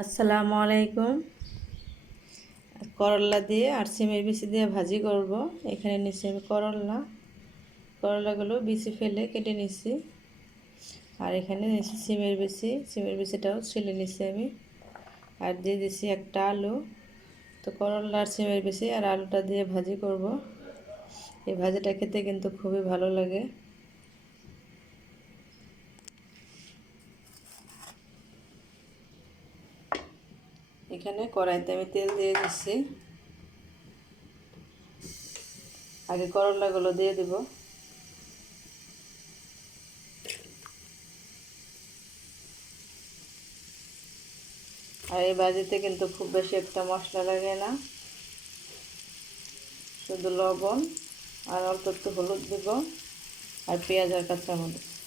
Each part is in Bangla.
আসসালামু আলাইকুম। করলা দিয়ে আর সিমের বিচি দিয়ে ভাজি করব। এখানে নিচ্ছি আমি করলা। করলাগুলো বিচি ফেলে কেটে নিচ্ছি আর এখানে নিচ্ছি সিমের বিচি। সিমের বিচিটাও ছিলে নিচ্ছি আমি। আর দিয়ে দিচ্ছি একটা আলু। তো করলা আর সিমের বিচি আর আলুটা দিয়ে ভাজি করব। এই ভাজিটা খেতে কিন্তু খুবই ভালো লাগে। এখানে কড়াইতে আমি তেল দিয়ে দিচ্ছি। আগে করলাগুলো দিয়ে দিব। আর এই বাজিতে কিন্তু খুব বেশি একটা মশলা লাগে না। শুধু লবণ আর অল্প একটু হলুদ দিব। আর পেঁয়াজ আর কাঁচামরিচ।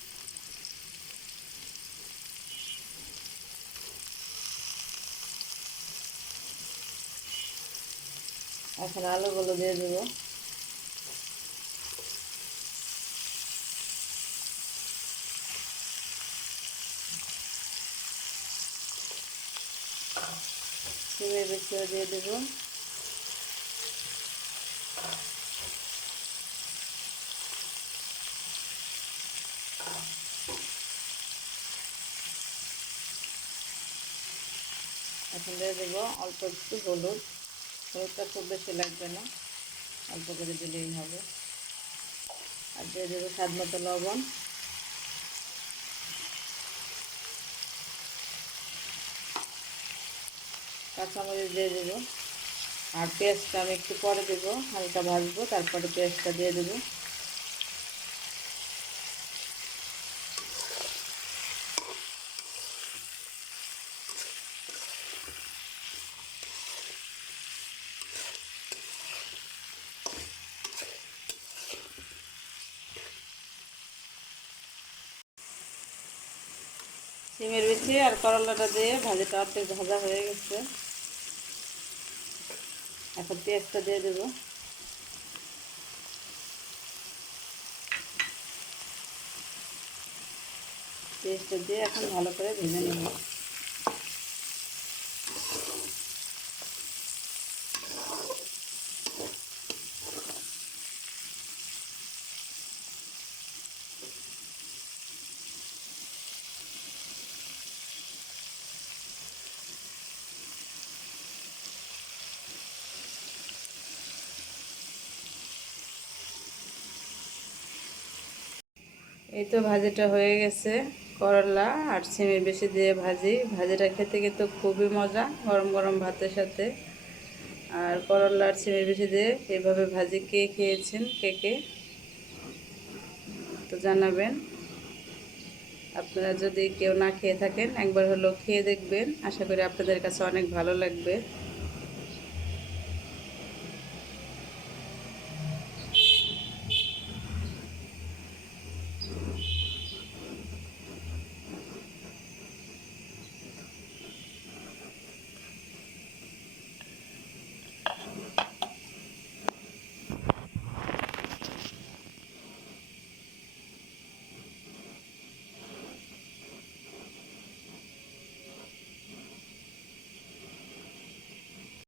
এখন আলুগুলো দিয়ে দেব। সিমের দিয়ে দেব। এখন দিয়ে দেবো অল্প একটু হলুদ। হলুদটা খুব বেশি লাগবে না। অল্প করে দিলেই হবে। আর দিয়ে দেবো স্বাদ মতো লবণ। কাঁচামরিচ দিয়ে দেবো। আর পেঁয়াজটা আমি একটু পরে দেবো, হালকা ভাজবো, তারপরে পেঁয়াজটা দিয়ে দেবো। সিমের বিচি আর করলাটা দিয়ে ভাজিটা অর্ধেক ভাজা হয়ে গেছে। এখন পেঁয়াজটা দিয়ে দেবো। পেঁয়াজটা দিয়ে এখন ভালো করে ভেজে নেব। এই তো ভাজিটা হয়ে গেছে, করলা আর সিমের বেশি দিয়ে ভাজি। ভাজিটা খেতে কিন্তু খুবই মজা, গরম গরম ভাতের সাথে। আর করলা আর সিমের বেশি দিয়ে এইভাবে ভাজি কে খেয়েছেন, কে কে? তো জানাবেন। আপনারা যদি কেউ না খেয়ে থাকেন, একবার হলো খেয়ে দেখবেন। আশা করি আপনাদের কাছে অনেক ভালো লাগবে।